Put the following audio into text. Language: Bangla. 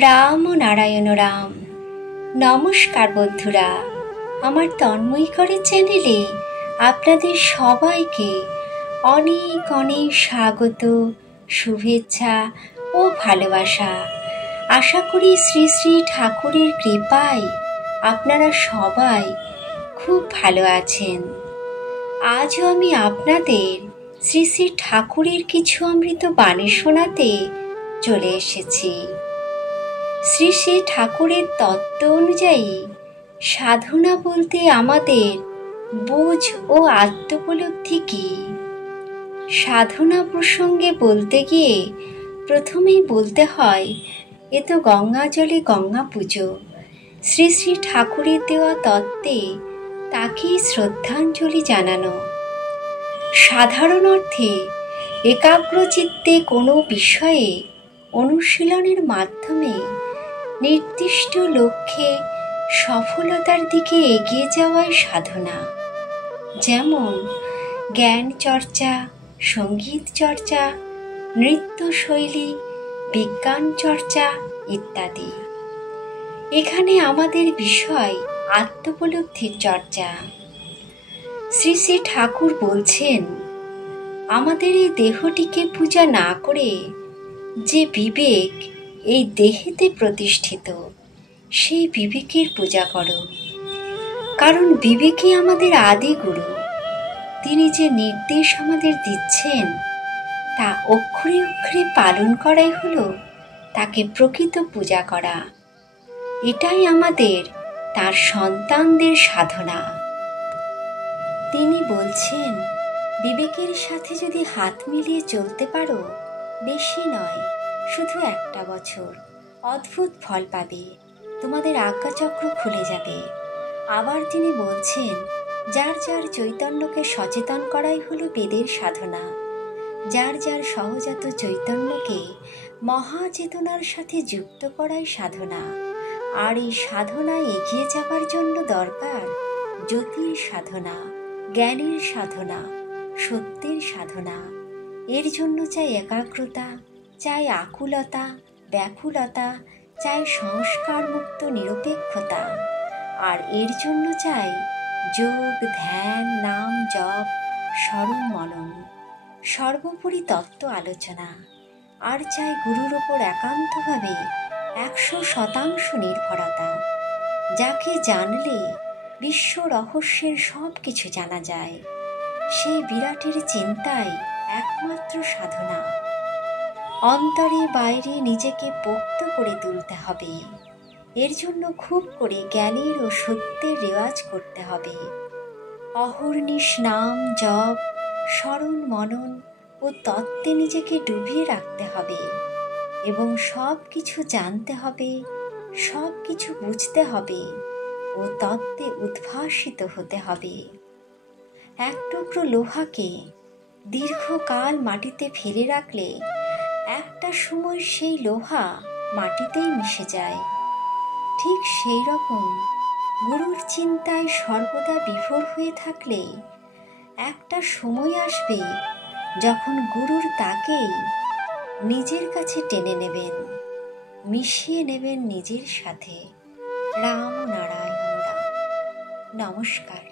রাম ও নারায়ণ রাম। নমস্কার বন্ধুরা, আমার তন্ময় করে চ্যানেলে আপনাদের সবাইকে অনেক অনেক স্বাগত, শুভেচ্ছা ও ভালোবাসা। আশা করি শ্রী শ্রী ঠাকুরের কৃপায় আপনারা সবাই খুব ভালো আছেন। আজও আমি আপনাদের শ্রী শ্রী ঠাকুরের কিছু অমৃত বাণী শোনাতে চলে এসেছি। শ্রী শ্রী ঠাকুরের তত্ত্ব অনুযায়ী সাধনা বলতে আমাদের বোঝ ও আত্মোপলব্ধি কি? সাধনা প্রসঙ্গে বলতে গিয়ে প্রথমেই বলতে হয়, এ তো গঙ্গা জলে গঙ্গা পুজো। শ্রী শ্রী ঠাকুরের দেওয়া তত্ত্বে তাকেই শ্রদ্ধাঞ্জলি জানানো। সাধারণ অর্থে একাগ্রচিত্তে কোনো বিষয়ে অনুশীলনের মাধ্যমে নির্দিষ্ট লক্ষ্যে সফলতার দিকে এগিয়ে যাওয়াই সাধনা। যেমন জ্ঞান চর্চা, সঙ্গীত চর্চা, নৃত্যশৈলী, বিজ্ঞান চর্চা ইত্যাদি। এখানে আমাদের বিষয় আত্মোপলব্ধির চর্চা। শ্রী শ্রী ঠাকুর বলছেন, আমাদের এই দেহটিকে পূজা না করে যে বিবেক এই দেহেতে প্রতিষ্ঠিত, সেই বিবেকের পূজা করো। কারণ বিবেকই আমাদের আদি গুরু। তিনি যে নির্দেশ আমাদের দিচ্ছেন তা অক্ষরে অক্ষরে পালন করাই হলো তাকে প্রকৃত পূজা করা। এটাই আমাদের তার সন্তানদের সাধনা। তিনি বলছেন, বিবেকের সাথে যদি হাত মিলিয়ে চলতে পারো, বেশি নয়, শুধু একটা বছর, অদ্ভুত ফল পাবে, তোমাদের আজ্ঞাচক্র খুলে যাবে। আবার তিনি বলছেন, যার যার চৈতন্যকে সচেতন করাই হলো বেদের সাধনা। যার যার সহজাত চৈতন্যকে মহাচেতনার সাথে যুক্ত করাই সাধনা। আর এই সাধনায় এগিয়ে যাবার জন্য দরকার জ্যোতির সাধনা, জ্ঞানের সাধনা, সত্যের সাধনা। এর জন্য চাই একাগ্রতা, চাই আকুলতা, ব্যাকুলতা, চাই সংস্কার মুক্ত নিরপেক্ষতা। আর এর জন্য চাই যোগ, ধ্যান, নাম, জপ, স্মরণ, মনন, সর্বোপরি তত্ত্ব আলোচনা। আর চাই গুরুর ওপর একান্তভাবে 100% নির্ভরতা, যাকে জানলে বিশ্ব রহস্যের সব কিছু জানা যায়। সেই বিরাটের চিন্তাই একমাত্র সাধনা। অন্তরে বাইরে নিজেকে পোক্ত করে তুলতে হবে। এর জন্য খুব করে জ্ঞানের ও সত্যের রেওয়াজ করতে হবে। অহর্নিশ নাম, জপ, স্মরণ, মনন ও তত্ত্বে নিজেকে ডুবিয়ে রাখতে হবে এবং সব কিছু জানতে হবে, সব কিছু বুঝতে হবে ও তত্ত্বে উদ্ভাসিত হতে হবে। এক টুকরো লোহাকে দীর্ঘকাল মাটিতে ফেলে রাখলে একটা সময় সেই লোহা মাটিতেই মিশে যায়। ঠিক সেই রকম গুরুর চিন্তায় সর্বদা বিভোর হয়ে থাকলে একটা সময় আসবে যখন গুরুর তাকেই নিজের কাছে টেনে নেবেন, মিশিয়ে নেবেন নিজের সাথে। রাম নারায়ণ রাম। নমস্কার।